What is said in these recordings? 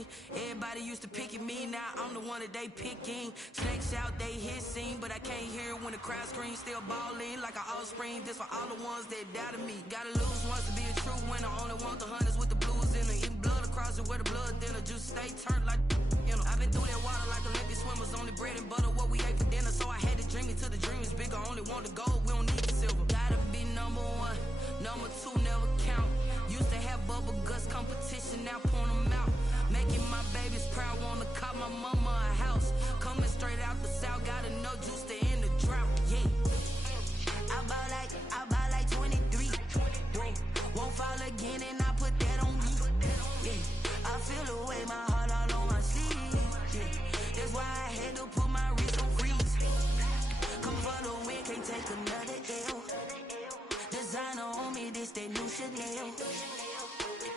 team. Everybody used to pick at me, now I'm the one that they picking. Snakes out, they hissing, but I can't hear when the crowd screams. Still balling like an offspring, this for all the ones that doubted me. Gotta lose once to be a true winner, only want the hunters with the blues in it. Eating blood across it where the blood thinner, just stay turned like, you know. I've been through that water like Olympic swimmers, only bread and butter what we ate for dinner. So I had to dream it till the dream is bigger, only want the gold, we don't need the silver. Gotta be number one, number two never count. Used to have bubble guts competition, now point them out. Making my babies proud, wanna cop my mama a house. Coming straight out the south, got enough juice to end the drought, yeah. I buy like 23, won't fall again and I put that on me, yeah. I feel the way, my heart all on my sleeve, yeah. That's why I had to put my wrist on freeze. Come for the win, can't take another L. Designer on me, this that new Chanel.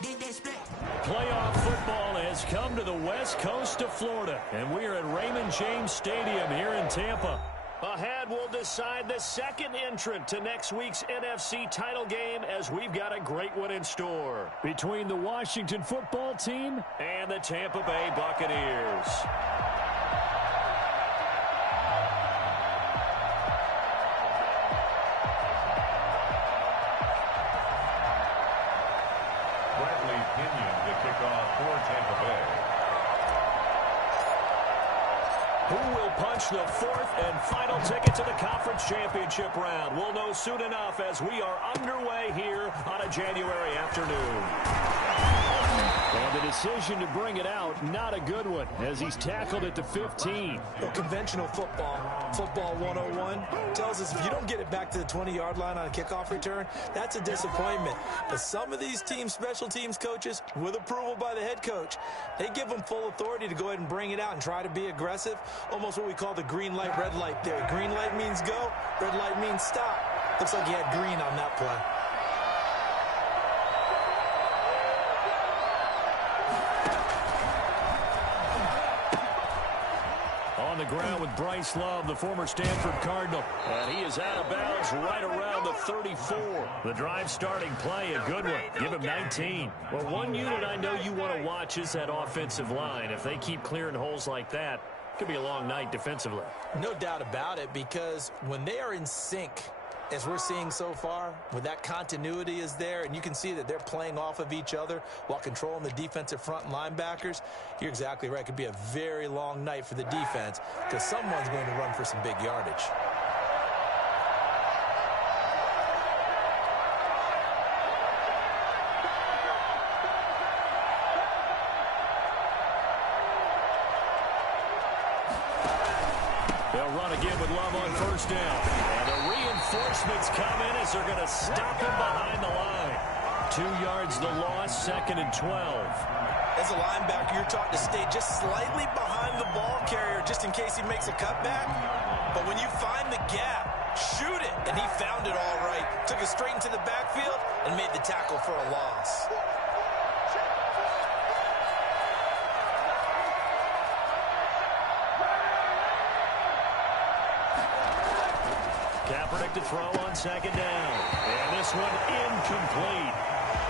Did they split? Playoff football has come to the west coast of Florida, and we are at Raymond James Stadium here in Tampa. Ahead, we'll decide the second entrant to next week's NFC title game, as we've got a great one in store between the Washington football team and the Tampa Bay Buccaneers. Who will punch the fourth and final ticket to the conference championship round? We'll know soon enough as we are underway here on a January afternoon. And the decision to bring it out, not a good one, as he's tackled at the 15. Well, conventional football 101, tells us if you don't get it back to the 20-yard line on a kickoff return, that's a disappointment. But some of these teams, special teams coaches, with approval by the head coach, they give them full authority to go ahead and bring it out and try to be aggressive, almost what we call the green light, red light theory. Green light means go, red light means stop. Looks like he had green on that play. On the ground with Bryce Love, the former Stanford Cardinal. And he is out of bounds right around the 34. The drive starting play, a good one. Give him 19. Well, one unit I know you want to watch is that offensive line. If they keep clearing holes like that, it could be a long night defensively. No doubt about it, because when they are in sync, as we're seeing so far, when that continuity is there, and you can see that they're playing off of each other while controlling the defensive front and linebackers, you're exactly right. It could be a very long night for the defense because someone's going to run for some big yardage. They'll run again with Love on first down. And the reinforcements come in as they're going to stop him behind the line. 2 yards the loss, 2nd and 12. As a linebacker, you're taught to stay just slightly behind the ball carrier just in case he makes a cutback. But when you find the gap, shoot it. And he found it all right. Took it straight into the backfield and made the tackle for a loss. Kaepernick to throw on 2nd down. And this one incomplete.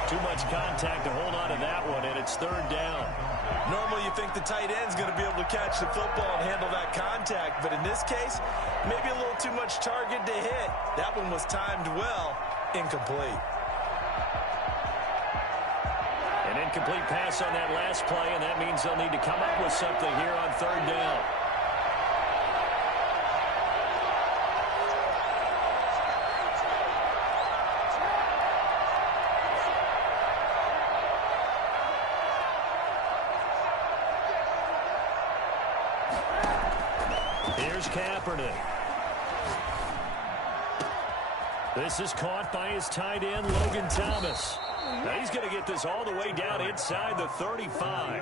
Too much contact to hold on to that one, and it's 3rd down. Normally you think the tight end's going to be able to catch the football and handle that contact, but in this case, maybe a little too much target to hit. That one was timed well, incomplete. An incomplete pass on that last play, and that means they'll need to come up with something here on 3rd down. Here's Kaepernick. This is caught by his tight end, Logan Thomas. Now he's going to get this all the way down inside the 35.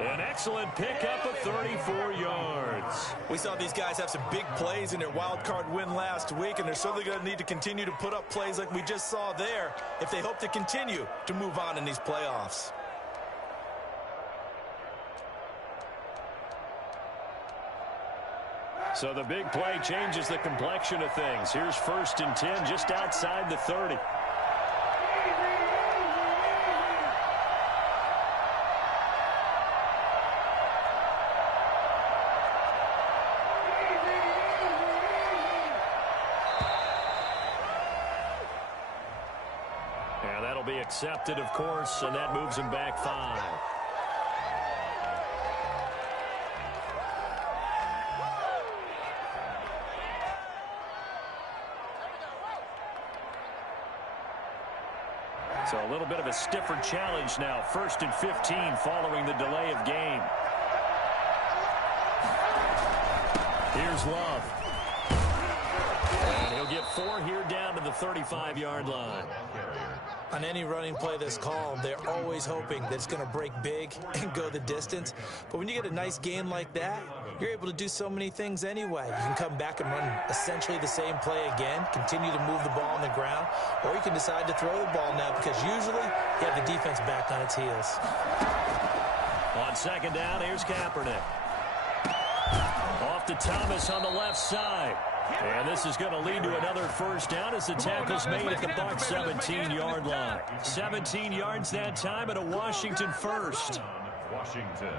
An excellent pickup of 34 yards. We saw these guys have some big plays in their wild card win last week, and they're certainly going to need to continue to put up plays like we just saw there if they hope to continue to move on in these playoffs. So the big play changes the complexion of things. Here's 1st and 10 just outside the 30. be accepted, of course, and that moves him back 5. So a little bit of a stiffer challenge now. 1st and 15 following the delay of game. Here's Love. And he'll get 4 here down to the 35-yard line. On any running play that's called, they're always hoping that it's going to break big and go the distance. But when you get a nice gain like that, you're able to do so many things anyway. You can come back and run essentially the same play again, continue to move the ball on the ground, or you can decide to throw the ball now because usually you have the defense back on its heels. On 2nd down, here's Kaepernick. Off to Thomas on the left side. And this is going to lead to another 1st down as the tackle's made at the Bucs 17-yard line. 17 yards that time and a Washington 1st. Washington.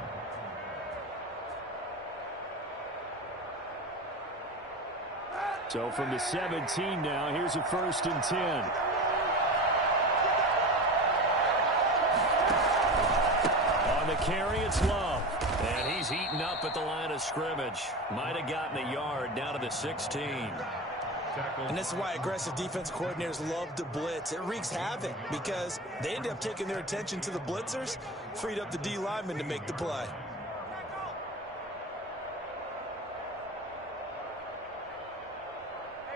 So from the 17 now, here's a 1st and 10. On the carry, it's Love. And he's heating up at the line of scrimmage. Might have gotten a yard down to the 16. And this is why aggressive defense coordinators love to blitz. It wreaks havoc because they end up taking their attention to the blitzers, freed up the D lineman to make the play.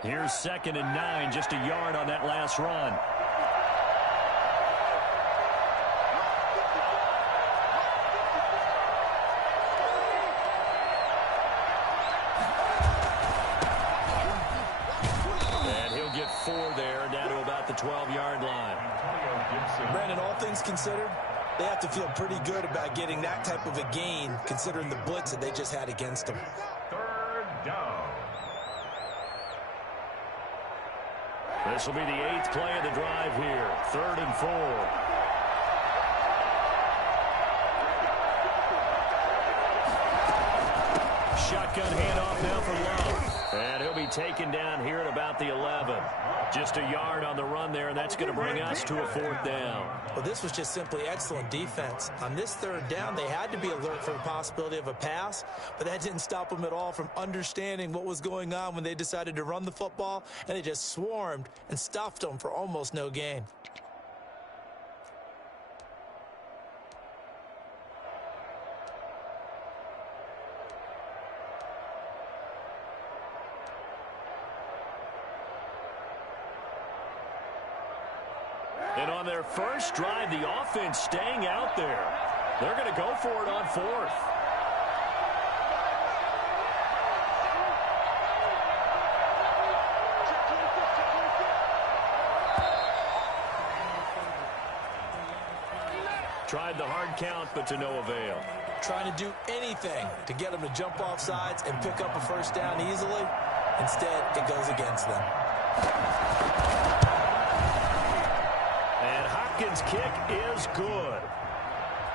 Here's 2nd and 9, just a yard on that last run. And he'll get 4 there, down to about the 12-yard line. Brandon, all things considered, they have to feel pretty good about getting that type of a gain considering the blitz that they just had against them. 3rd down. This will be the 8th play of the drive here. 3rd and 4. Shotgun handoff now for Love. And he'll be taken down here at about the 11. Just a yard on the run there, and that's going to bring us to a 4th down. Well, this was just simply excellent defense. On this 3rd down, they had to be alert for the possibility of a pass, but that didn't stop them at all from understanding what was going on when they decided to run the football, and they just swarmed and stuffed them for almost no gain. And on their first drive, the offense staying out there. They're going to go for it on 4th. Tried the hard count, but to no avail. Trying to do anything to get them to jump off sides and pick up a 1st down easily. Instead, it goes against them. And Hopkins' kick is good.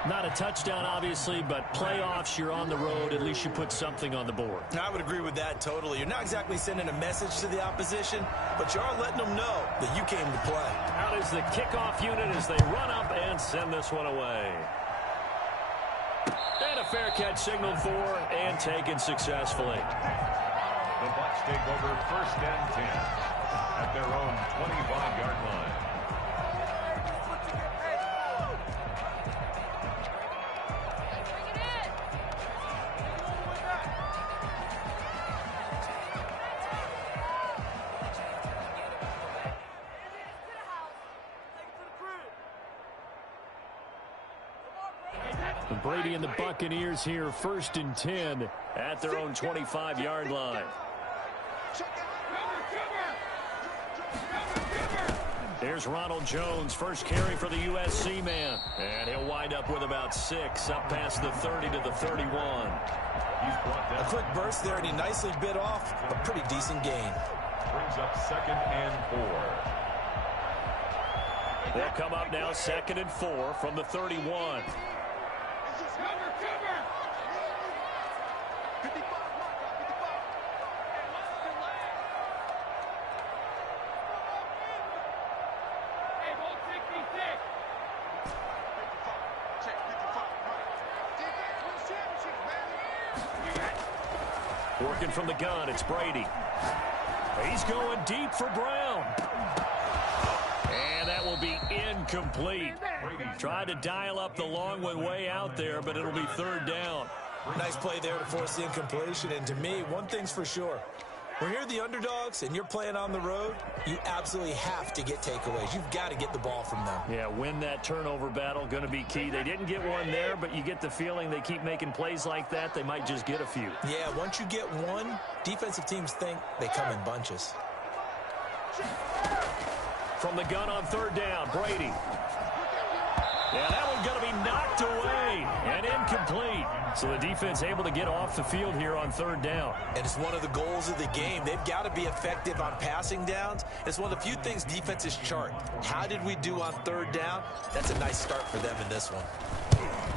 Not a touchdown, obviously, but playoffs, you're on the road. At least you put something on the board. I would agree with that totally. You're not exactly sending a message to the opposition, but you are letting them know that you came to play. Out is the kickoff unit as they run up and send this one away. And a fair catch signaled for and taken successfully. The Bucs take over 1st and 10 at their own 25-yard line. Brady and the Buccaneers here, 1st and 10 at their own 25-yard line. Here's Ronald Jones, first carry for the USC man. And he'll wind up with about 6, up past the 30 to the 31. A quick burst there, and he nicely bit off a pretty decent gain. Brings up 2nd and 4. They'll come up now 2nd and 4 from the 31. Working from the gun, it's Brady. He's going deep for Brown. And that will be incomplete. Tried to dial up the long one way out there, but it'll be third down. Nice play there to force the incompletion. And to me, one thing's for sure. When you're the underdogs and you're playing on the road, you absolutely have to get takeaways. You've got to get the ball from them. Yeah, win that turnover battle, going to be key. They didn't get one there, but you get the feeling they keep making plays like that, they might just get a few. Yeah, once you get one, defensive teams think they come in bunches. From the gun on third down, Brady. Yeah, that one's going to be knocked away and incomplete. So the defense able to get off the field here on third down. And it's one of the goals of the game. They've got to be effective on passing downs. It's one of the few things defenses chart. How did we do on third down? That's a nice start for them in this one.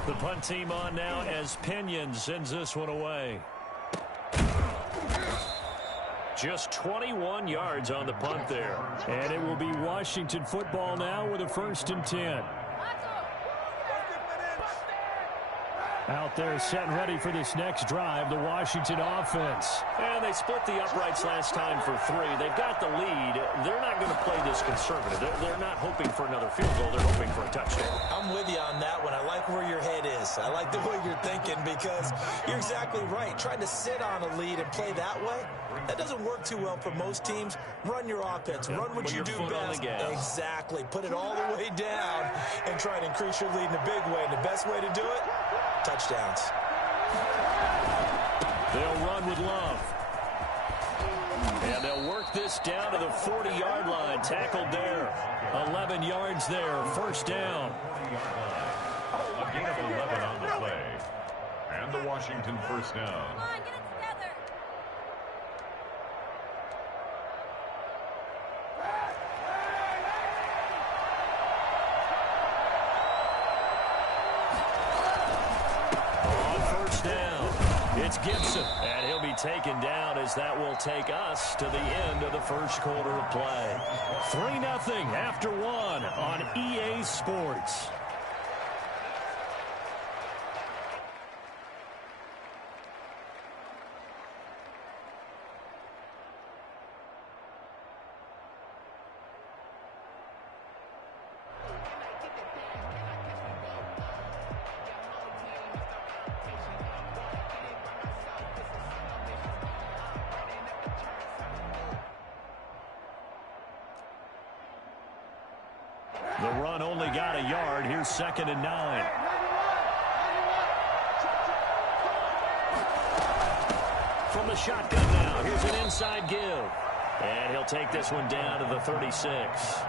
The punt team on now as Pinion sends this one away. Just 21 yards on the punt there. And it will be Washington football now with a 1st and 10. Out there set and ready for this next drive, the Washington offense. And they split the uprights last time for 3. They've got the lead. They're not going to play this conservative. They're not hoping for another field goal. They're hoping for a touchdown. I'm with you on that one. I like where your head is. I like the way you're thinking because you're exactly right. Trying to sit on a lead and play that way, that doesn't work too well for most teams. Run your offense. Run what you do best. Exactly. Put it all the way down and try to increase your lead in a big way. And the best way to do it, touchdowns. They'll run with Love. And they'll work this down to the 40-yard line. Tackled there. 11 yards there. 1st down. A gain of 11 on the play. And the Washington 1st down. Come on, get it together. It's Gibson, and he'll be taken down as that will take us to the end of the first quarter of play. 3-0 after 1 on EA Sports. The run only got a yard. Here's 2nd and 9. From the shotgun now, here's an inside give. And he'll take this one down to the 36.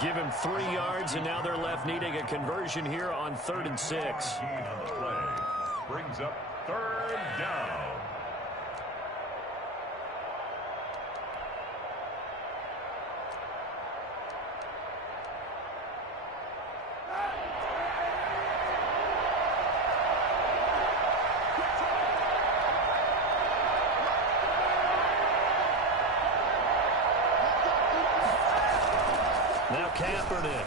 Give him 3 yards, and now they're left needing a conversion here on 3rd and 6. On the play. Brings up 3rd down. Now Kaepernick.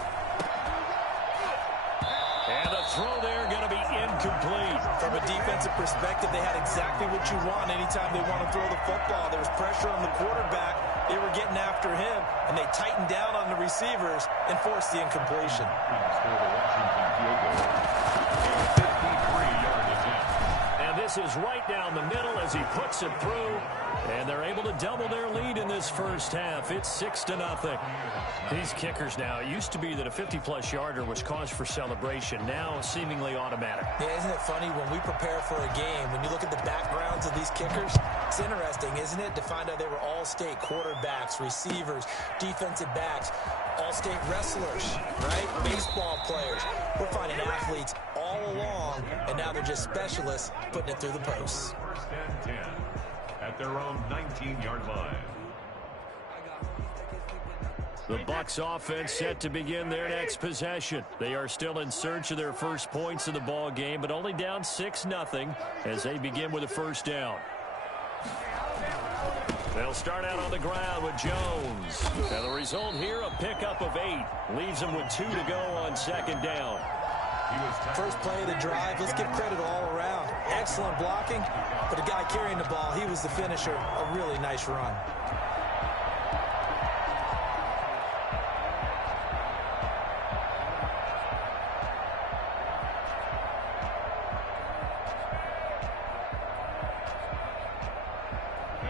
And the throw there going to be incomplete. From a defensive perspective, they had exactly what you want anytime they want to throw the football. There was pressure on the quarterback. They were getting after him, and they tightened down on the receivers and forced the incompletion. And this is right down the middle as he puts it through. And they're able to double their lead in this first half. It's 6-0. These kickers now, it used to be that a 50-plus yarder was cause for celebration. Now seemingly automatic. Yeah, isn't it funny when we prepare for a game, when you look at the backgrounds of these kickers, it's interesting, isn't it, to find out they were all-state quarterbacks, receivers, defensive backs, all-state wrestlers, right? Baseball players. We're finding athletes all along, and now they're just specialists putting it through the posts. 1st and 10 at their own 19-yard line. The Bucs offense set to begin their next possession. They are still in search of their first points of the ball game, but only down 6-0 as they begin with a 1st down. They'll start out on the ground with Jones. And the result here, a pickup of 8. Leaves them with 2 to go on 2nd down. First play of the drive, let's give credit all around. Excellent blocking, but the guy carrying the ball, he was the finisher. A really nice run.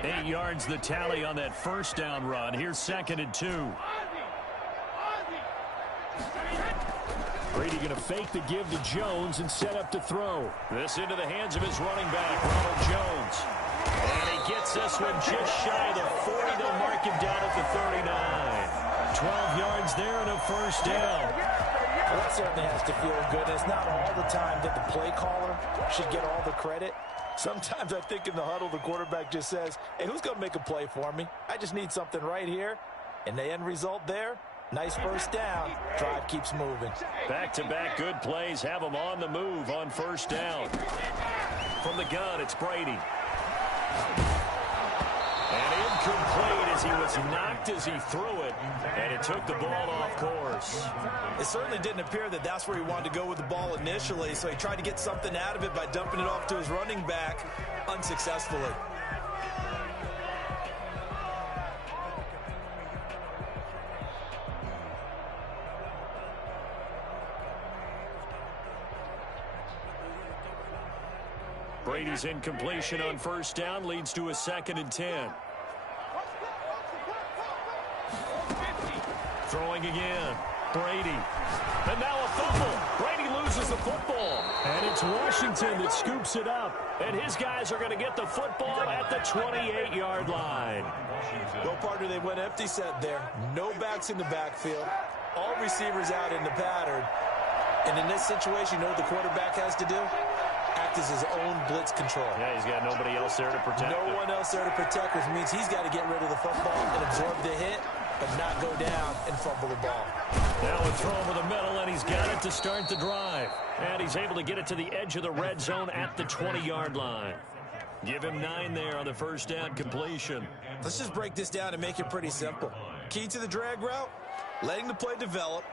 Eight yards the tally on that first down run. Here's 2nd and 2. Brady going to fake the give to Jones and set up to throw. This into the hands of his running back, Ronald Jones. And he gets this one just shy of the 40. They'll mark him down at the 39. 12 yards there and a first down. Well, that certainly has to feel good. It's not all the time that the play caller should get all the credit. Sometimes I think in the huddle, the quarterback just says, hey, who's going to make a play for me? I just need something right here. And the end result there, nice first down. Drive keeps moving. Back-to-back good plays have him on the move on first down. From the gun, it's Brady. And incomplete as he was knocked as he threw it. And it took the ball off course. It certainly didn't appear that that's where he wanted to go with the ball initially, so he tried to get something out of it by dumping it off to his running back unsuccessfully. Brady's incompletion on first down leads to a 2nd and 10. Throwing again. Brady. And now a fumble. Brady loses the football. And it's Washington that scoops it up. And his guys are going to get the football at the 28-yard line. Go, partner, they went empty set there. No backs in the backfield. All receivers out in the pattern. And in this situation, you know what the quarterback has to do? Act as his own blitz control. Yeah, he's got nobody else there to protect him. No one else there to protect, which means he's got to get rid of the football and absorb the hit, but not go down and fumble the ball. Now a throw over the middle, and he's got it to start the drive. And he's able to get it to the edge of the red zone at the 20-yard line. Give him 9 there on the first down completion. Let's just break this down and make it pretty simple. Key to the drag route, letting the play develop,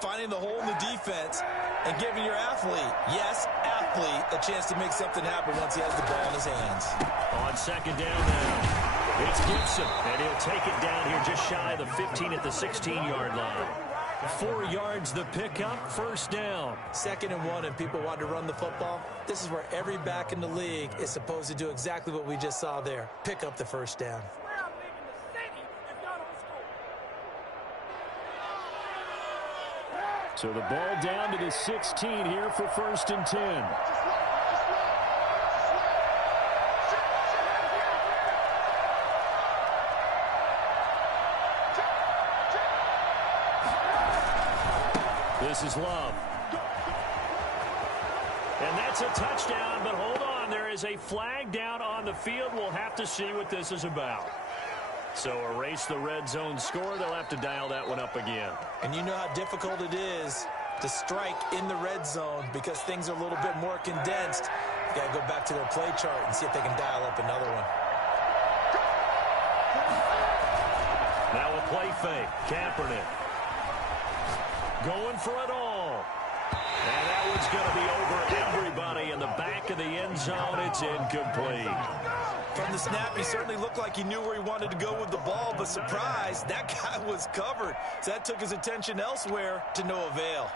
finding the hole in the defense, and giving your athlete, yes, athlete, a chance to make something happen once he has the ball in his hands. On 2nd down now, it's Gibson, and he'll take it down here just shy of the 15 at the 16-yard line. 4 yards the pickup, first down. 2nd and 1, and people want to run the football. This is where every back in the league is supposed to do exactly what we just saw there, pick up the first down. So the ball down to the 16 here for 1st and 10. This is Love. And that's a touchdown, but hold on. There is a flag down on the field. We'll have to see what this is about. So erase the red zone score. They'll have to dial that one up again. And you know how difficult it is to strike in the red zone because things are a little bit more condensed. You got to go back to their play chart and see if they can dial up another one. Now a play fake. Kaepernick going for it all. And that one's going to be over everybody in the back of the end zone. It's incomplete. From the snap, he certainly looked like he knew where he wanted to go with the ball, but surprise, that guy was covered. So that took his attention elsewhere to no avail.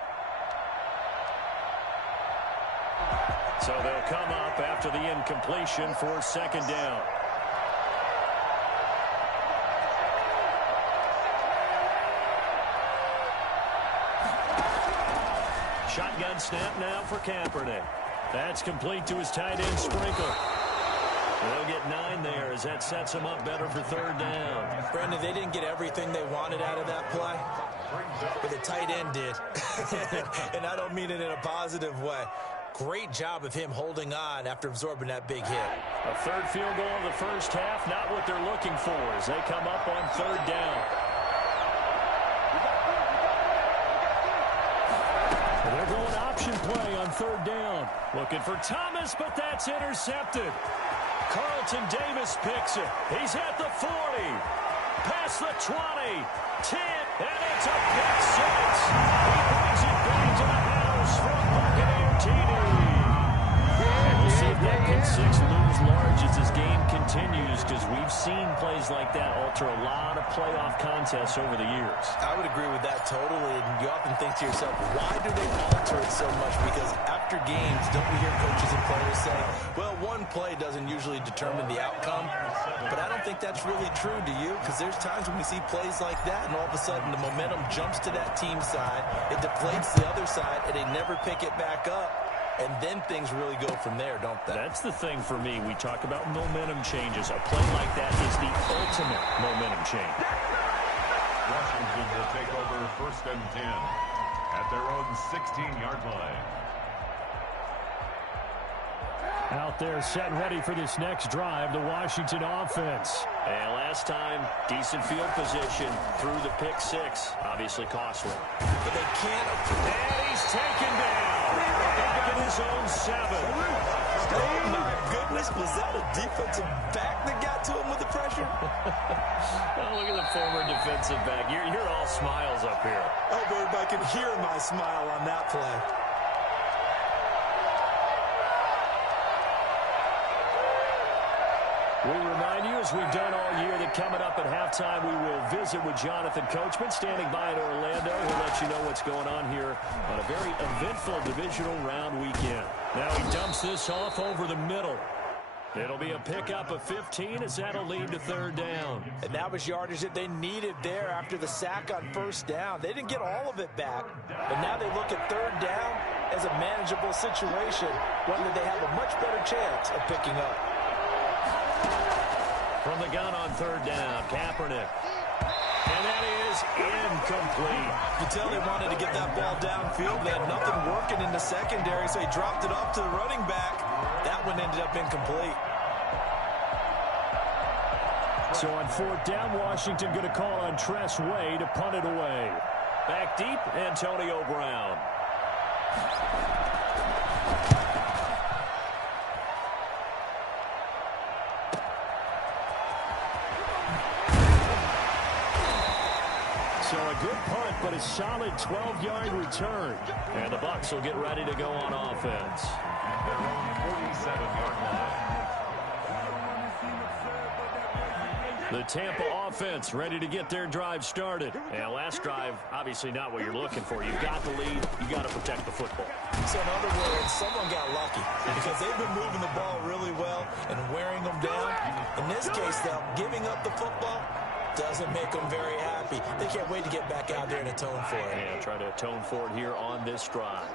So they'll come up after the incompletion for 2nd down. Shotgun snap now for Kaepernick. That's complete to his tight end, Sprinkle. They'll get 9 there as that sets them up better for 3rd down. Brandon, they didn't get everything they wanted out of that play, but the tight end did. And I don't mean it in a positive way. Great job of him holding on after absorbing that big hit. A 3rd field goal in the first half, not what they're looking for as they come up on 3rd down. They're going option play on 3rd down. Looking for Thomas, but that's intercepted. Carlton Davis picks it. He's at the 40. Past the 20. 10. And it's a pick 6. He brings it back to the house for a bucket six looms large as this game continues because we've seen plays like that alter a lot of playoff contests over the years. I would agree with that totally, and you often think to yourself, why do they alter it so much? Because after games, don't we hear coaches and players say, well, one play doesn't usually determine the outcome, but I don't think that's really true, do you? Because there's times when we see plays like that, and all of a sudden the momentum jumps to that team side, it deflates the other side, and they never pick it back up. And then things really go from there, don't they? That's the thing for me. We talk about momentum changes. A play like that is the ultimate momentum change. Washington will take over 1st and 10 at their own 16-yard line. Out there set and ready for this next drive, the Washington offense. And last time, decent field position through the pick six. Obviously costly. But they can't. And he's taken down. Back in his own 7. Oh, my goodness. Was that a defensive back that got to him with the pressure? Oh, look at the former defensive back. You're all smiles up here. I hope everybody can hear my smile on that play. We remind you, as we've done all year, that coming up at halftime, we will visit with Jonathan Coachman, standing by in Orlando. He'll let you know what's going on here on a very eventful divisional round weekend. Now he dumps this off over the middle. It'll be a pickup of 15 as that'll lead to 3rd down. And that was yardage that they needed there after the sack on 1st down. They didn't get all of it back, but now they look at 3rd down as a manageable situation, one that they have a much better chance of picking up. From the gun on 3rd down, Kaepernick. And that is incomplete. You can tell they wanted to get that ball downfield. They had nothing working in the secondary, so he dropped it off to the running back. That one ended up incomplete. So on 4th down, Washington going to call on Tress Way to punt it away. Back deep, Antonio Brown. So a good punt, but a solid 12-yard return. And the Bucs will get ready to go on offense. Their own 47-yard line. The Tampa offense ready to get their drive started. And last drive, obviously not what you're looking for. You've got the lead. You've got to protect the football. So in other words, someone got lucky because they've been moving the ball really well and wearing them down. In this case, though, giving up the football doesn't make them very happy. They can't wait to get back out there and atone for it. Yeah, try to atone for it here on this drive.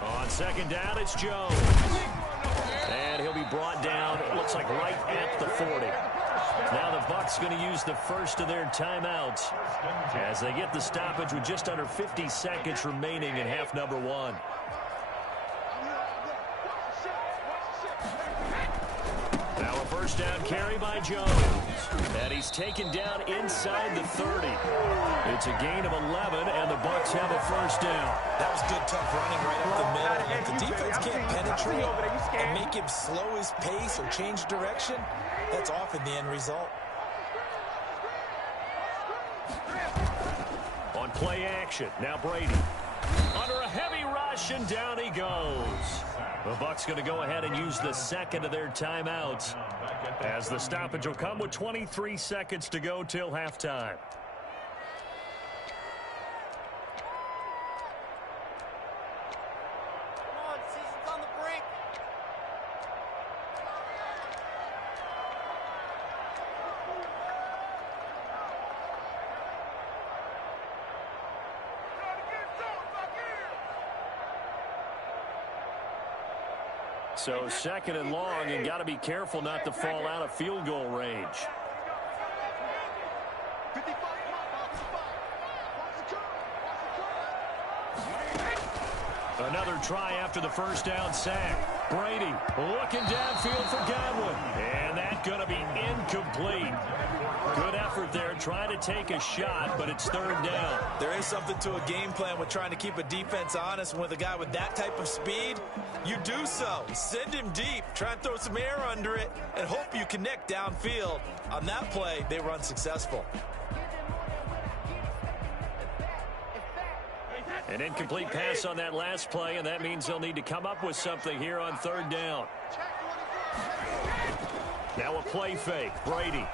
On 2nd down, it's Jones. And he'll be brought down, it looks like right at the 40. Now the Bucs going to use the first of their timeouts as they get the stoppage with just under 50 seconds remaining in half number 1. Now a 1st down carry by Jones. And he's taken down inside the 30. It's a gain of 11, and the Bucs have a 1st down. That was good, tough running right up the middle. If the defense can't penetrate and make him slow his pace or change direction, that's often the end result. On play action, now Brady. Under a heavy rush, and down he goes. The Bucs going to go ahead and use the second of their timeouts as the stoppage will come with 23 seconds to go till halftime. So 2nd and long, and got to be careful not to fall out of field goal range. Another try after the 1st down sack. Brady looking downfield for Godwin. And that's going to be incomplete. Good effort there, trying to take a shot, but it's 3rd down. There is something to a game plan with trying to keep a defense honest. And with a guy with that type of speed, you do so. Send him deep. Try and throw some air under it and hope you connect downfield. On that play, they were unsuccessful. An incomplete pass on that last play, and that means they'll need to come up with something here on third down. Now a play fake. Brady.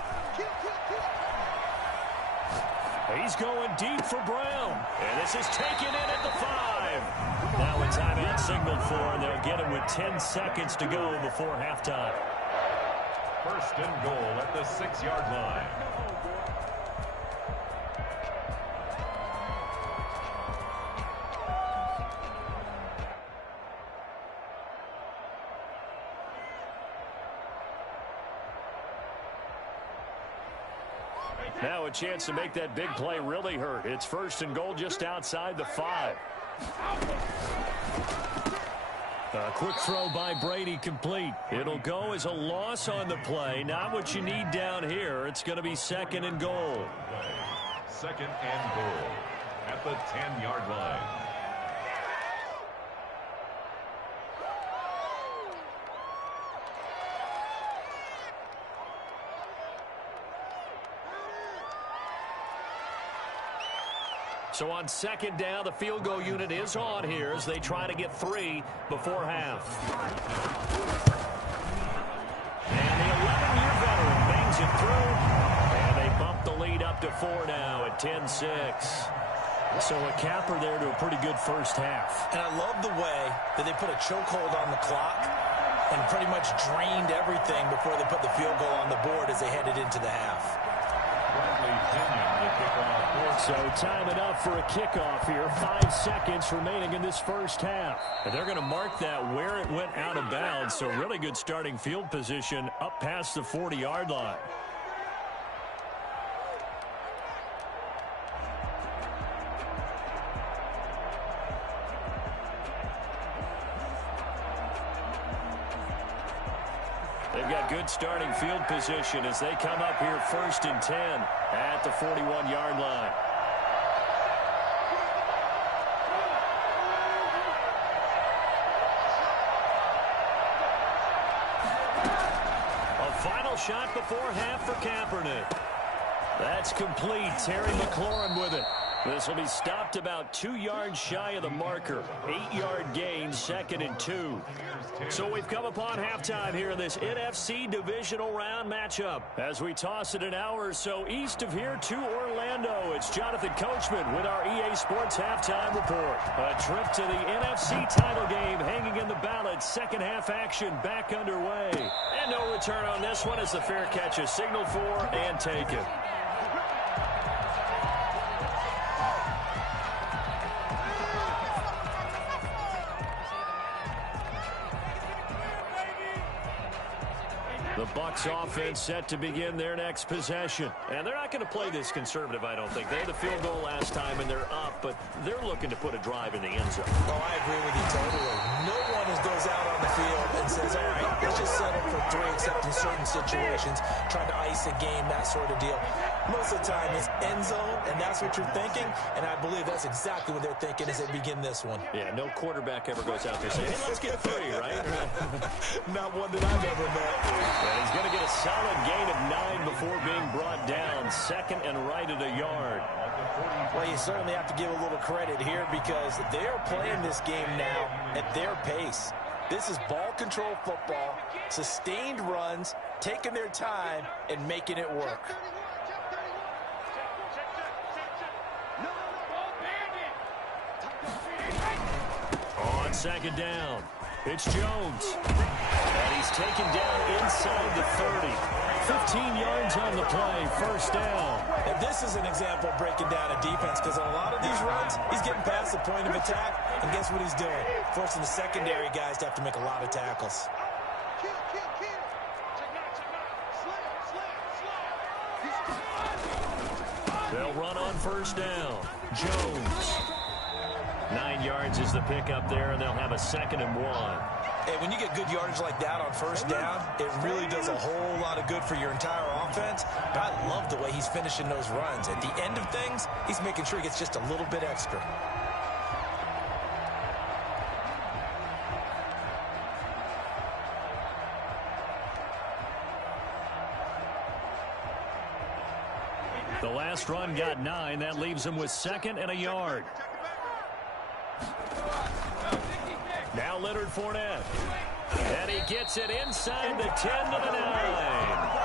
He's going deep for Brown. And this is taken in at the 5. Now a timeout signaled for, and they'll get it with 10 seconds to go before halftime. First and goal at the 6-yard line. Now a chance to make that big play really hurt. It's first and goal just outside the 5. A quick throw by Brady complete. It'll go as a loss on the play. Not what you need down here. It's going to be second and goal. Second and goal at the 10-yard line. So on second down, the field goal unit is on here as they try to get 3 before half. And the 11-year veteran bangs it through. And they bump the lead up to 4 now at 10-6. So a capper there to a pretty good first half. And I love the way that they put a chokehold on the clock and pretty much drained everything before they put the field goal on the board as they headed into the half. So time it up for a kickoff here. 5 seconds remaining in this first half. And they're going to mark that where it went out of bounds. So really good starting field position up past the 40-yard line. They've got good starting field position as they come up here first and 10 at the 41-yard line. A final shot before half for Kaepernick. That's complete. Terry McLaurin with it. This will be stopped about 2 yards shy of the marker. 8-yard gain, second and 2. So we've come upon halftime here in this NFC divisional round matchup. As we toss it an hour or so east of here to Orlando, it's Jonathan Coachman with our EA Sports Halftime Report. A trip to the NFC title game hanging in the balance. Second half action back underway. And no return on this one as the fair catch is signaled for and taken. The Bucs offense set to begin their next possession. And they're not going to play this conservative, I don't think. They had the field goal last time, and they're up, but they're looking to put a drive in the end zone. Oh, I agree with you totally. No one goes out on the field and says, all right, let's just settle for 3, except in certain situations, trying to ice a game, that sort of deal. Most of the time, it's end zone, and that's what you're thinking, and I believe that's exactly what they're thinking as they begin this one. Yeah, no quarterback ever goes out there saying, hey, let's get 3, right? Not one that I've ever met. And he's going to get a solid gain of 9 before being brought down. Second and right at a yard. Well, you certainly have to give a little credit here because they are playing this game now at their pace. This is ball control football, sustained runs, taking their time, and making it work. On second down, it's Jones. And he's taken down inside the 30. 15 yards on the play, first down. And this is an example of breaking down a defense because on a lot of these runs, he's getting past the point of attack, and guess what he's doing? Forcing the secondary guys to have to make a lot of tackles. They'll run on first down. Jones. 9 yards is the pickup there, and they'll have a second and 1. Hey, when you get good yardage like that on first down, it really does a whole lot of good for your entire offense. But I love the way he's finishing those runs. At the end of things, he's making sure he gets just a little bit extra. The last run got 9. That leaves him with second and a yard. Now Leonard Fournette. And he gets it inside the 10 to the 9.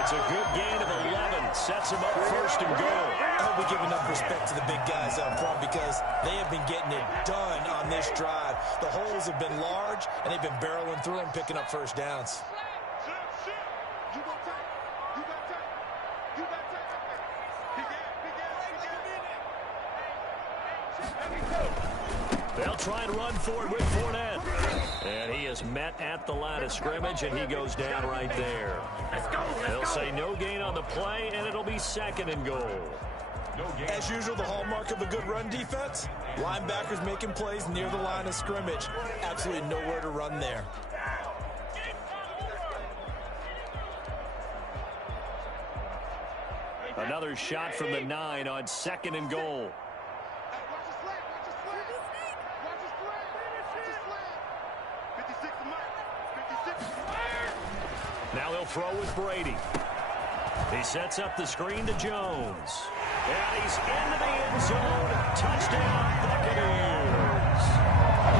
It's a good gain of 11. Sets him up first and goal. I hope we give enough respect to the big guys up front because they have been getting it done on this drive. The holes have been large, and they've been barreling through them, picking up first downs. They'll try and run forward with Fournette. And he is met at the line of scrimmage, and he goes down right there. They'll say no gain on the play, and it'll be second and goal. As usual, the hallmark of a good run defense, linebackers making plays near the line of scrimmage. Absolutely nowhere to run there. Another shot from the 9 on second and goal. Now they'll throw with Brady. He sets up the screen to Jones. And he's into the end zone. Touchdown, Buccaneers.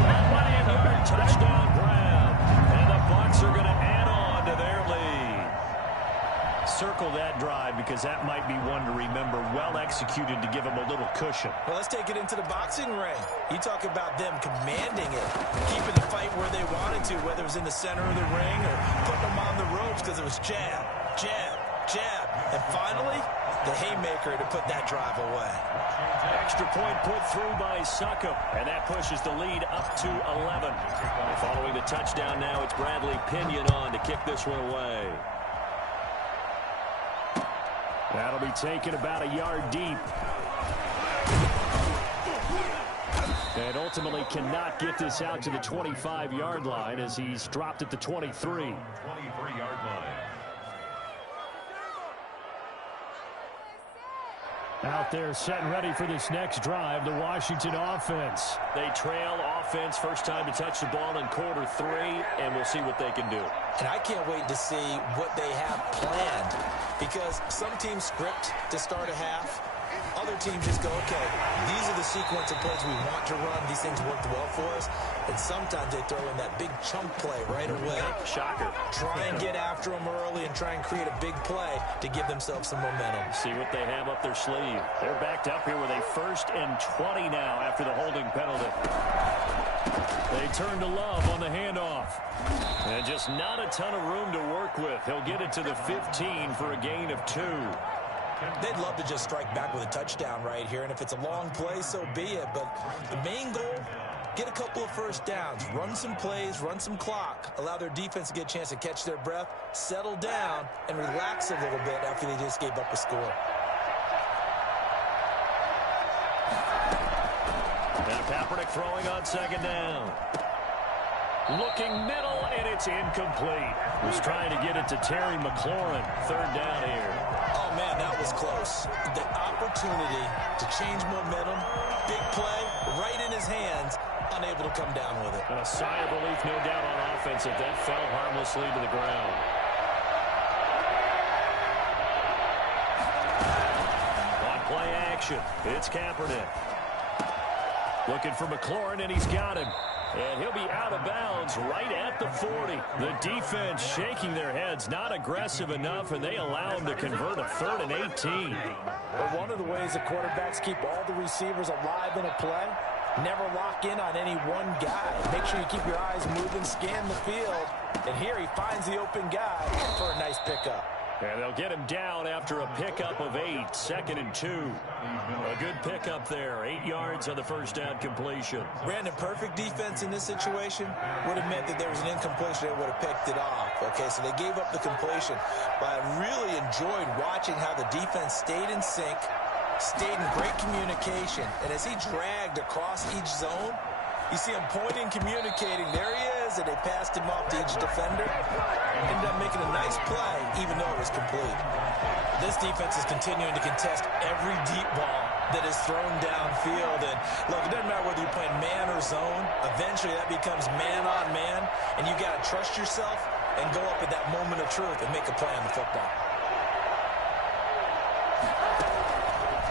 That 1-yard touchdown grab. And the Bucs are going to add on to their lead. Circle that drive because that might be one to remember. Well executed to give them a little cushion. Well, let's take it into the boxing ring. You talk about them commanding it, keeping the fight where they wanted to, whether it was in the center of the ring or putting them on the ropes because it was jab, jab, jab. And finally, the haymaker to put that drive away. Extra point put through by Succop, and that pushes the lead up to 11. Following the touchdown now, it's Bradley Pinion on to kick this one away. That'll be taken about a yard deep. And ultimately cannot get this out to the 25-yard line as he's dropped at the 23. 23-yard line. Out there setting ready for this next drive, the Washington offense. They trail offense, first time to touch the ball in quarter 3, and we'll see what they can do. And I can't wait to see what they have planned because some teams script to start a half. Other teams just go, okay, these are the sequence of plays we want to run. These things worked well for us. And sometimes they throw in that big chunk play right away. Shocker. Try and get after them early and try and create a big play to give themselves some momentum. See what they have up their sleeve. They're backed up here with a 1st and 20 now after the holding penalty. They turn to Love on the handoff. And just not a ton of room to work with. He'll get it to the 15 for a gain of 2. They'd love to just strike back with a touchdown right here, and if it's a long play, so be it. But the main goal, get a couple of first downs, run some plays, run some clock, allow their defense to get a chance to catch their breath, settle down, and relax a little bit after they just gave up a score. Now Kaepernick throwing on second down. Looking middle, and it's incomplete. Was trying to get it to Terry McLaurin. 3rd down here. Oh, man, that was close. The opportunity to change momentum, big play, right in his hands, unable to come down with it. And a sigh of relief, no doubt, on offense that fell harmlessly to the ground. On play action, it's Kaepernick. Looking for McLaurin, and he's got him. And he'll be out of bounds right at the 40. The defense shaking their heads, not aggressive enough, and they allow him to convert a 3rd and 18. Well, one of the ways that quarterbacks keep all the receivers alive in a play, never lock in on any one guy. Make sure you keep your eyes moving, scan the field. And here he finds the open guy for a nice pickup. And they'll get him down after a pickup of 8, 2nd and 2. A good pickup there, 8 yards on the first down completion. Brandon, perfect defense in this situation would have meant that there was an incompletion. They would have picked it off. Okay, so they gave up the completion. But I really enjoyed watching how the defense stayed in sync, stayed in great communication. And as he dragged across each zone, you see him pointing, communicating. There he is, and they passed him off to each defender. Ended up making a nice play, even though it was complete. This defense is continuing to contest every deep ball that is thrown downfield. And, look, it doesn't matter whether you're playing man or zone. Eventually, that becomes man on man, and you got to trust yourself and go up at that moment of truth and make a play on the football.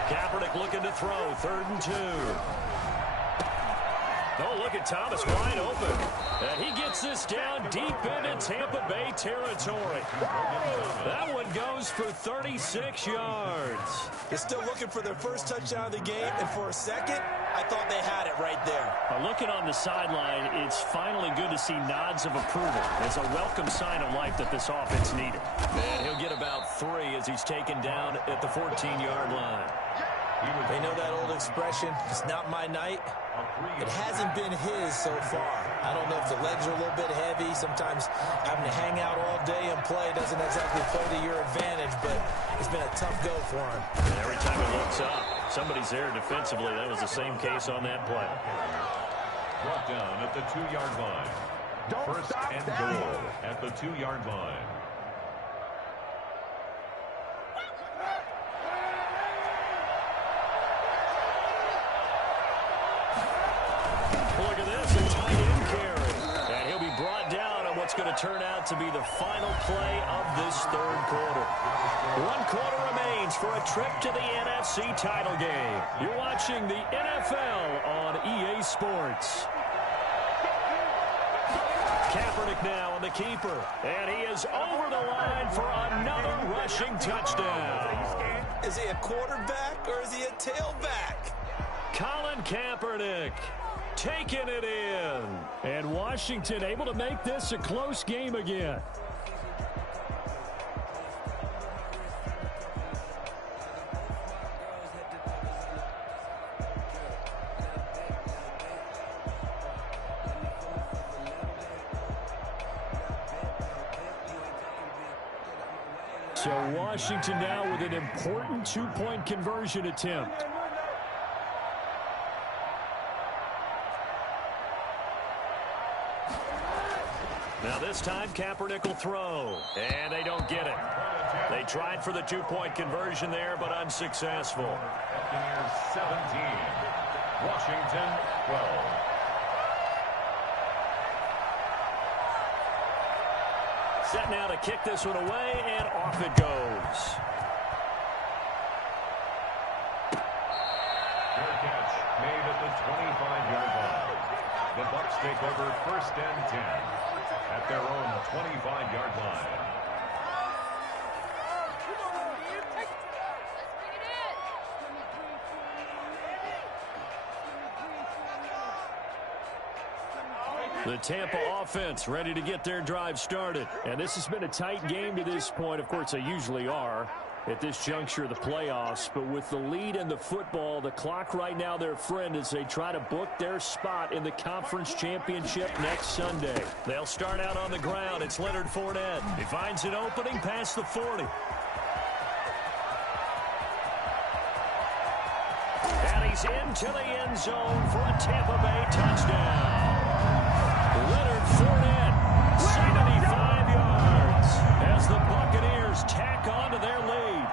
Kaepernick looking to throw, 3rd and 2. Oh, look at Thomas wide open. And he gets this down deep into Tampa Bay territory. That one goes for 36 yards. They're still looking for their first touchdown of the game, and for a second, I thought they had it right there. Looking on the sideline, it's finally good to see nods of approval. It's a welcome sign of life that this offense needed. And he'll get about 3 as he's taken down at the 14-yard line. They know that old expression, it's not my night. It hasn't been his so far. I don't know if the legs are a little bit heavy. Sometimes having to hang out all day and play doesn't exactly play to your advantage, but it's been a tough go for him. And every time he looks up, somebody's there defensively. That was the same case on that play. Brought down at the 2-yard line. First and goal at the 2-yard line. Look at this, a tight end carry. And he'll be brought down on what's going to turn out to be the final play of this third quarter. 1 quarter remains for a trip to the NFC title game. You're watching the NFL on EA Sports. Kaepernick now on the keeper. And he is over the line for another rushing touchdown. Is he a quarterback or is he a tailback? Colin Kaepernick taking it in. And Washington able to make this a close game again. So Washington now with an important 2-point conversion attempt. Now this time Kaepernick will throw, and they don't get it. They tried for the 2-point conversion there, but unsuccessful. Buccaneers 17, Washington 12. Set now to kick this one away, and off it goes. Fair catch made at the 25-yard line. The Bucs take over first and 10 at their own 25-yard line. The Tampa offense ready to get their drive started. And this has been a tight game to this point. Of course, they usually are at this juncture of the playoffs. But with the lead in the football, the clock right now their friend as they try to book their spot in the conference championship next Sunday. They'll start out on the ground. It's Leonard Fournette. He finds an opening past the 40. And he's into the end zone for a Tampa Bay touchdown. Leonard Fournette, 75 yards, as the Buccaneers tack on to their lead.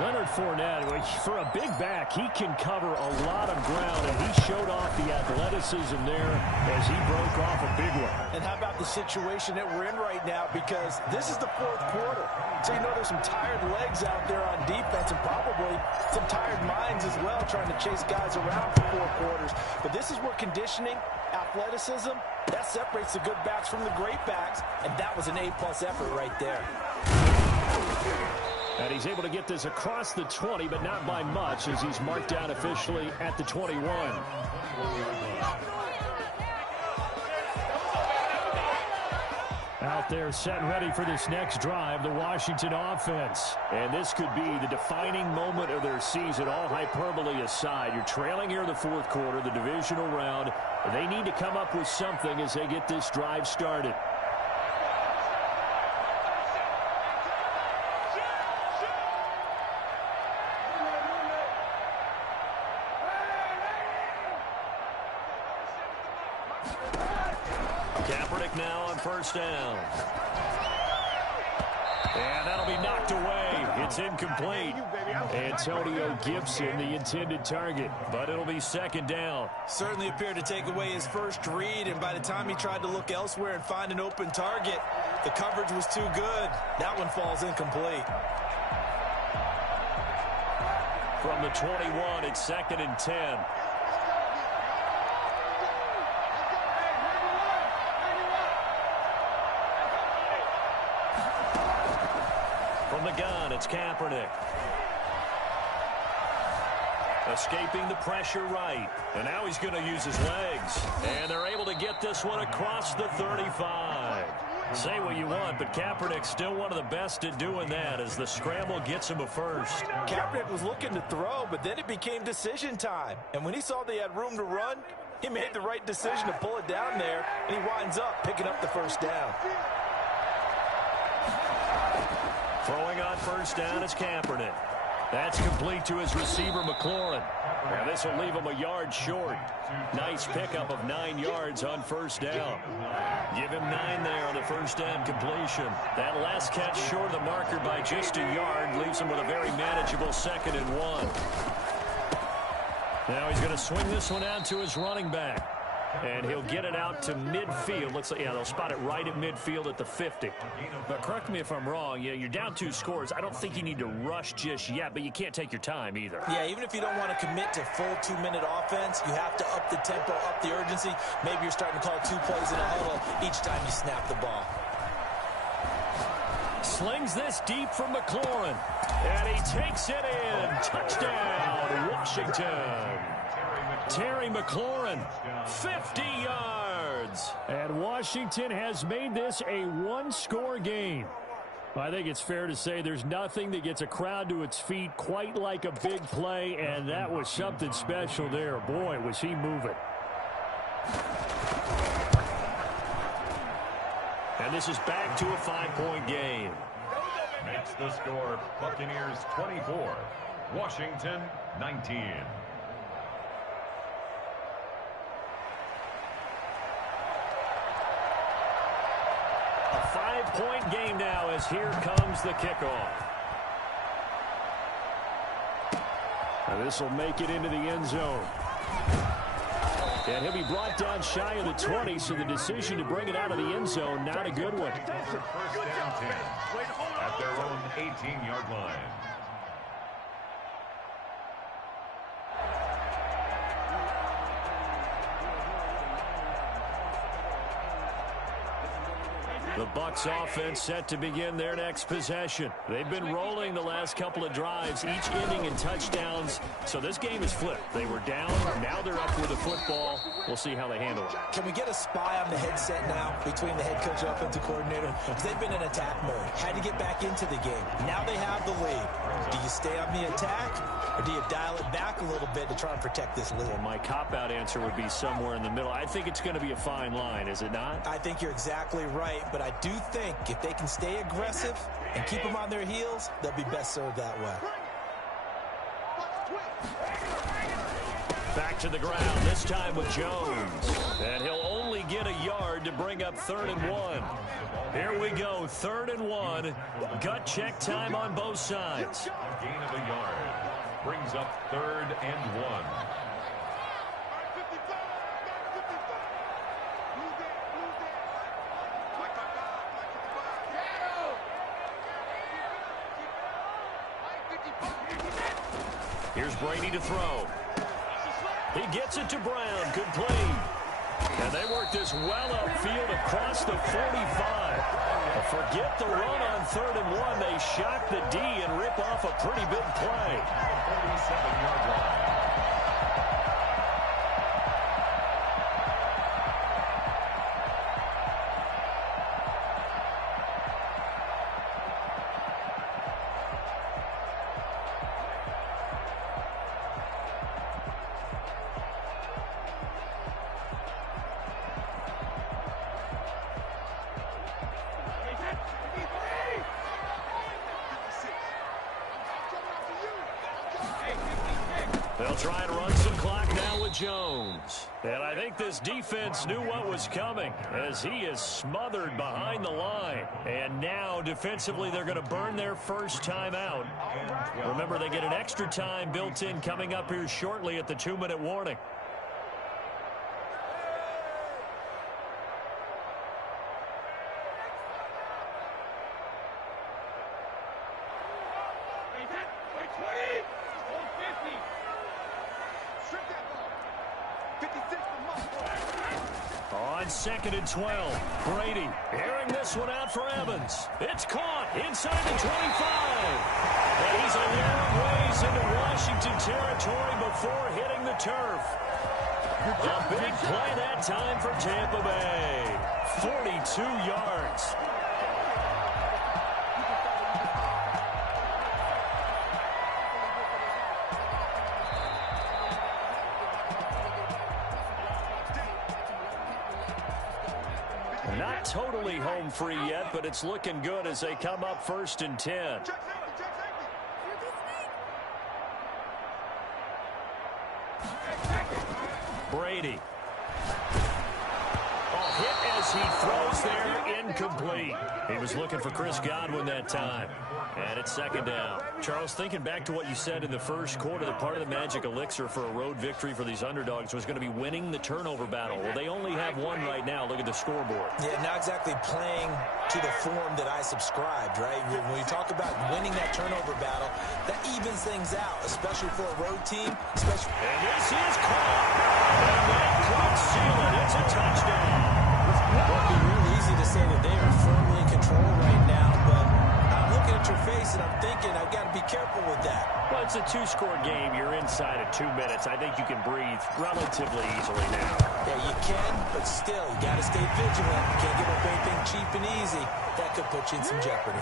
Leonard Fournette, for a big back, he can cover a lot of ground, and he showed off the athleticism there as he broke off a big one. And how about the situation that we're in right now, because this is the fourth quarter. So you know there's some tired legs out there on defense and probably some tired minds as well trying to chase guys around for 4 quarters. But this is where conditioning, athleticism, that separates the good backs from the great backs, and that was an A-plus effort right there. And he's able to get this across the 20, but not by much, as he's marked down officially at the 21. Out there set and ready for this next drive, the Washington offense. And this could be the defining moment of their season, all hyperbole aside. You're trailing here in the fourth quarter, the divisional round. They need to come up with something as they get this drive started. Kaepernick now on first down. And that'll be knocked away. It's incomplete. Antonio Gibson, the intended target, but it'll be second down. Certainly appeared to take away his first read, and by the time he tried to look elsewhere and find an open target, the coverage was too good. That one falls incomplete. From the 21, it's second and 10. From the gun, it's Kaepernick. Escaping the pressure right. And now he's going to use his legs. And they're able to get this one across the 35. Say what you want, but Kaepernick's still one of the best at doing that as the scramble gets him a first. Kaepernick was looking to throw, but then it became decision time. And when he saw they had room to run, he made the right decision to pull it down there, and he winds up picking up the first down. Throwing on first down is Kaepernick. That's complete to his receiver, McLaurin. And this will leave him a yard short. Nice pickup of 9 yards on first down. Give him 9 there on the first down completion. That last catch short of the marker by just a yard leaves him with a very manageable 2nd and 1. Now he's going to swing this one out to his running back. And he'll get it out to midfield. Looks like, yeah, they'll spot it right at midfield at the 50. But correct me if I'm wrong. Yeah, you're down 2 scores. I don't think you need to rush just yet, but you can't take your time either. Yeah, even if you don't want to commit to full 2-minute offense, you have to up the tempo, up the urgency. Maybe you're starting to call 2 plays in a huddle each time you snap the ball. Slings this deep from McLaurin. And he takes it in. Touchdown, Washington. Terry McLaurin, 50 yards. And Washington has made this a 1-score game. I think it's fair to say there's nothing that gets a crowd to its feet quite like a big play, and that was something special there. Boy, was he moving. And this is back to a 5-point game. Makes the score Buccaneers 24, Washington 19. A 5-point game now as here comes the kickoff. And this will make it into the end zone. And he'll be brought down shy of the 20, so the decision to bring it out of the end zone, not a good one. First down 10 at their own 18-yard line. The Bucs offense set to begin their next possession. They've been rolling the last couple of drives, each ending in touchdowns. So this game is flipped. They were down. Now they're up with the football. We'll see how they handle it. Can we get a spy on the headset now between the head coach and offensive coordinator? Because they've been in attack mode. Had to get back into the game. Now they have the lead. Do you stay on the attack, or do you dial it back a little bit to try and protect this lead? Well, my cop-out answer would be somewhere in the middle. I think it's going to be a fine line, is it not? I think you're exactly right, but I do think if they can stay aggressive and keep them on their heels, they'll be best served that way. Back to the ground, this time with Jones. And he'll only get a yard to bring up 3rd and 1. Here we go, 3rd and 1. Gut check time on both sides. A gain of a yard brings up 3rd and 1. Here's Brady to throw. He gets it to Brown. Good play. And they work this well upfield across the 45. Forget the run on 3rd and 1. They shock the D and rip off a pretty big play. 47-yard line. They'll try and run some clock now with Jones. And I think this defense knew what was coming as he is smothered behind the line. And now defensively they're going to burn their first time out. Remember, they get an extra time built in coming up here shortly at the 2-minute warning. On 2nd and 12, Brady hearing this this one out for Evans. It's caught inside the 25. And he's a long ways into Washington territory before hitting the turf. A big play that time for Tampa Bay. 42 yards. Not totally home free yet, but it's looking good as they come up 1st and 10. Brady. Hit as he throws there, incomplete. He was looking for Chris Godwin that time. And it's 2nd down. Charles, thinking back to what you said in the first quarter, that part of the magic elixir for a road victory for these underdogs was going to be winning the turnover battle. Well, they only have one right now. Look at the scoreboard. Yeah, not exactly playing to the form that I subscribed, right? When you talk about winning that turnover battle, that evens things out, especially for a road team. And this is caught. And that could seal it. It's a touchdown. It would be really easy to say that they are firmly in control right now, but I'm looking at your face and I'm thinking I've got to be careful with that. Well, it's a 2-score game. You're inside of 2 minutes. I think you can breathe relatively easily now. Yeah, you can, but still, you got to stay vigilant. You can't give up anything cheap and easy. That could put you in some jeopardy.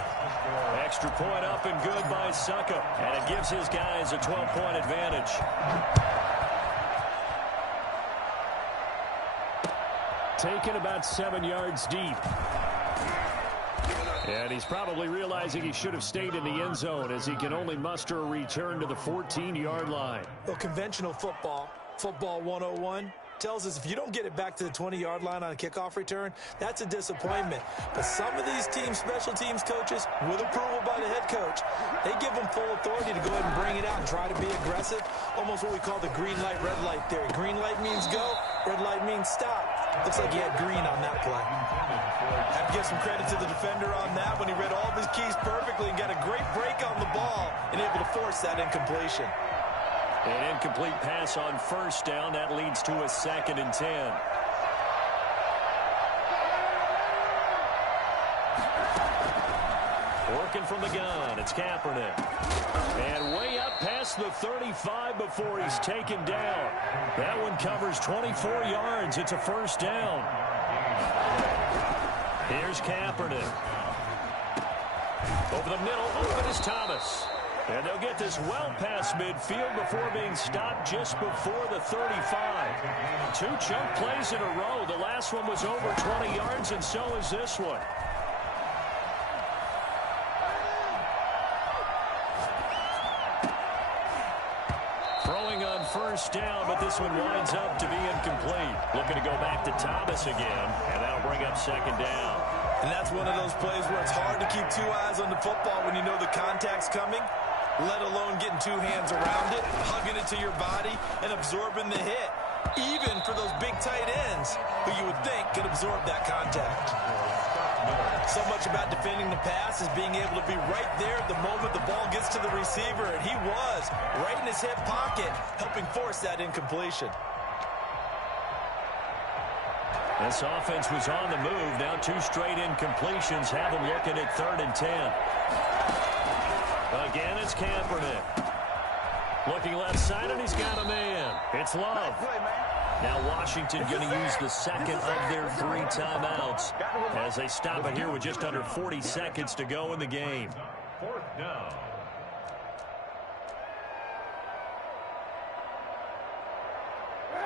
Extra point up and good by Succa, and it gives his guys a 12-point advantage. Taken about 7 yards deep. And he's probably realizing he should have stayed in the end zone as he can only muster a return to the 14-yard line. Well, conventional football 101, tells us if you don't get it back to the 20-yard line on a kickoff return, that's a disappointment. But some of these teams, special teams coaches, with approval by the head coach, they give them full authority to go ahead and bring it out and try to be aggressive, almost what we call the green light, red light theory. Green light means go, red light means stop. Looks like he had green on that play. I have to give some credit to the defender on that when he read all of his keys perfectly and got a great break on the ball and able to force that incompletion. An incomplete pass on 1st down. That leads to a 2nd and 10. Working from the gun, it's Kaepernick. And way up past the 35 before he's taken down. That one covers 24 yards. It's a 1st down. Here's Kaepernick. Over the middle, open is Thomas. And they'll get this well past midfield before being stopped just before the 35. 2 chunk plays in a row. The last one was over 20 yards, and so is this one. Throwing on 1st down, but this one winds up to be incomplete. Looking to go back to Thomas again, and that'll bring up 2nd down. And that's one of those plays where it's hard to keep 2 eyes on the football when you know the contact's coming, let alone getting 2 hands around it, hugging it to your body, and absorbing the hit. Even for those big tight ends who you would think could absorb that contact. So much about defending the pass is being able to be right there at the moment the ball gets to the receiver, and he was right in his hip pocket, helping force that incompletion. This offense was on the move. Now 2 straight incompletions have them looking at 3rd and 10. Again, it's Kaepernick. Looking left side, and he's got a man. It's Love. Now Washington going to use the 2nd of their 3 timeouts as they stop it here with just under 40 seconds to go in the game. 4th down.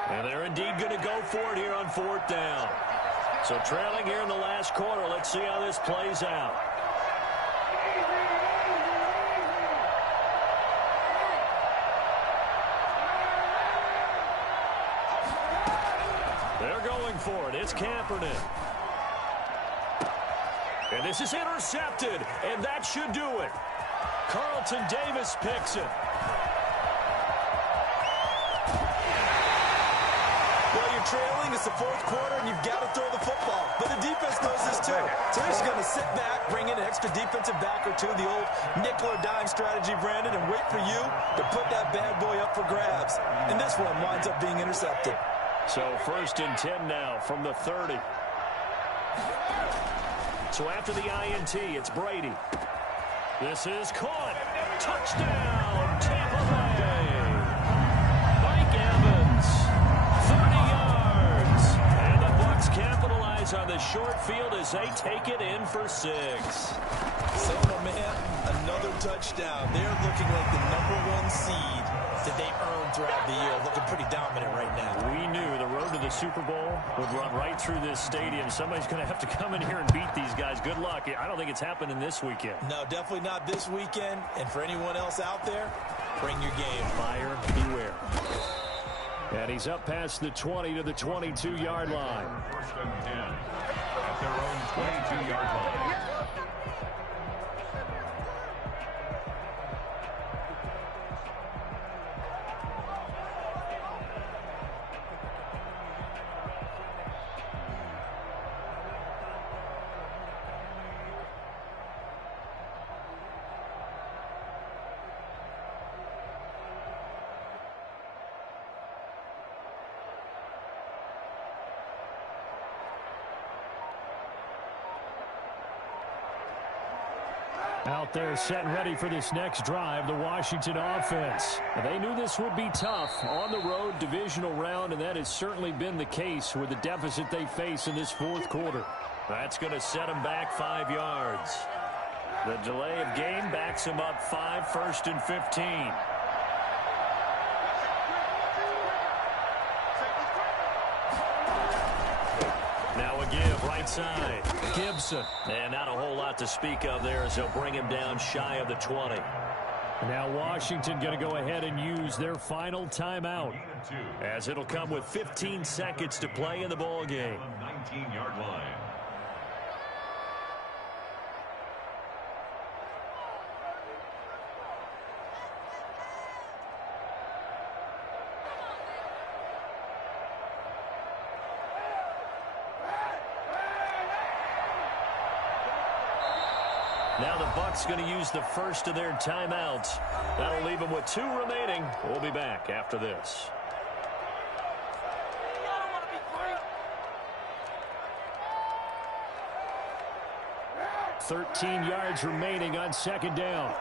And they're indeed going to go for it here on 4th down. So trailing here in the last quarter. Let's see how this plays out. They're going for it. It's Kaepernick. And this is intercepted, and that should do it. Carlton Davis picks it. Well, you're trailing. It's the 4th quarter, and you've got to throw the football. But the defense knows this too. So they're just going to sit back, bring in an extra defensive back or 2, the old nickel or dime strategy, Brandon, and wait for you to put that bad boy up for grabs. And this one winds up being intercepted. So 1st and 10 now from the 30. So after the INT, it's Brady. This is caught. Touchdown, Tampa Bay. Mike Evans, 30 yards. And the Bucs capitalize on the short field as they take it in for 6. So, man, another touchdown. They're looking like the #1 seed that they earned throughout the year. Looking pretty dominant right now. We knew the road to the Super Bowl would run right through this stadium. Somebody's going to have to come in here and beat these guys. Good luck. I don't think it's happening this weekend. No, definitely not this weekend. And for anyone else out there, bring your game. Buyer beware. And he's up past the 20 to the 22-yard line. First and 10 at their own 22-yard line. Out there set and ready for this next drive, the Washington offense. They knew this would be tough on the road, divisional round, and that has certainly been the case with the deficit they face in this fourth quarter. That's going to set them back 5 yards. The delay of game backs them up 5, 1st and 15. Now a give, right side. Gibson. And not a whole lot to speak of there as they'll bring him down shy of the 20. Now Washington going to go ahead and use their final timeout, as it'll come with 15 seconds to play in the ball game. 19-yard line. Now the Bucs going to use the first of their timeouts. That'll leave them with 2 remaining. We'll be back after this. "13 yards remaining on second down."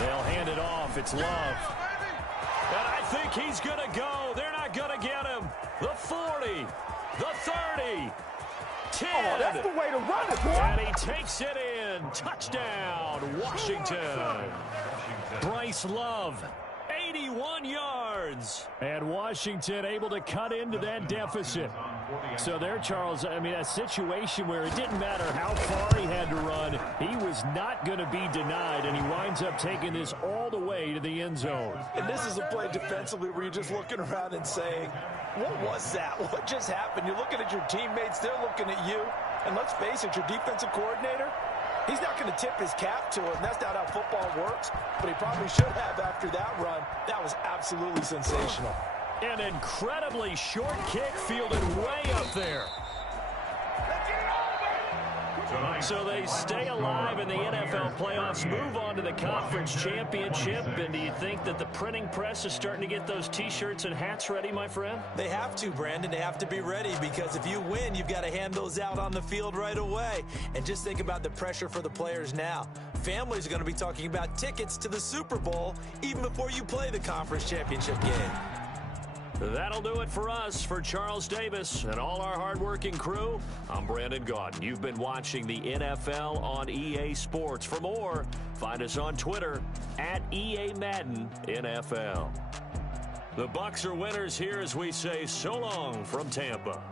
They'll hand it off. It's Love. And I think he's going to go. They're not going to get him. The 40, the 30, 10. Oh, that's the way to run it, boy. And he takes it in. Touchdown, Washington. Bryce Love, 81 yards. And Washington able to cut into that deficit. So there, Charles, I mean, a situation where it didn't matter how far he had to run, he was not going to be denied, and he winds up taking this all the way to the end zone. And this is a play defensively where you're just looking around and saying, what was that? What just happened? You're looking at your teammates. They're looking at you. And let's face it, your defensive coordinator, he's not going to tip his cap to it. And that's not how football works. But he probably should have after that run. That was absolutely sensational. An incredibly short kick fielded way up there. So they stay alive in the NFL playoffs, move on to the conference championship. And do you think that the printing press is starting to get those T-shirts and hats ready, my friend? They have to, Brandon. They have to be ready, because if you win, you've got to hand those out on the field right away. And just think about the pressure for the players now. Families are going to be talking about tickets to the Super Bowl even before you play the conference championship game. That'll do it for us. For Charles Davis and all our hardworking crew, I'm Brandon Gaudin. You've been watching the NFL on EA Sports. For more, find us on Twitter at EA Madden NFL. The Bucs are winners here as we say so long from Tampa.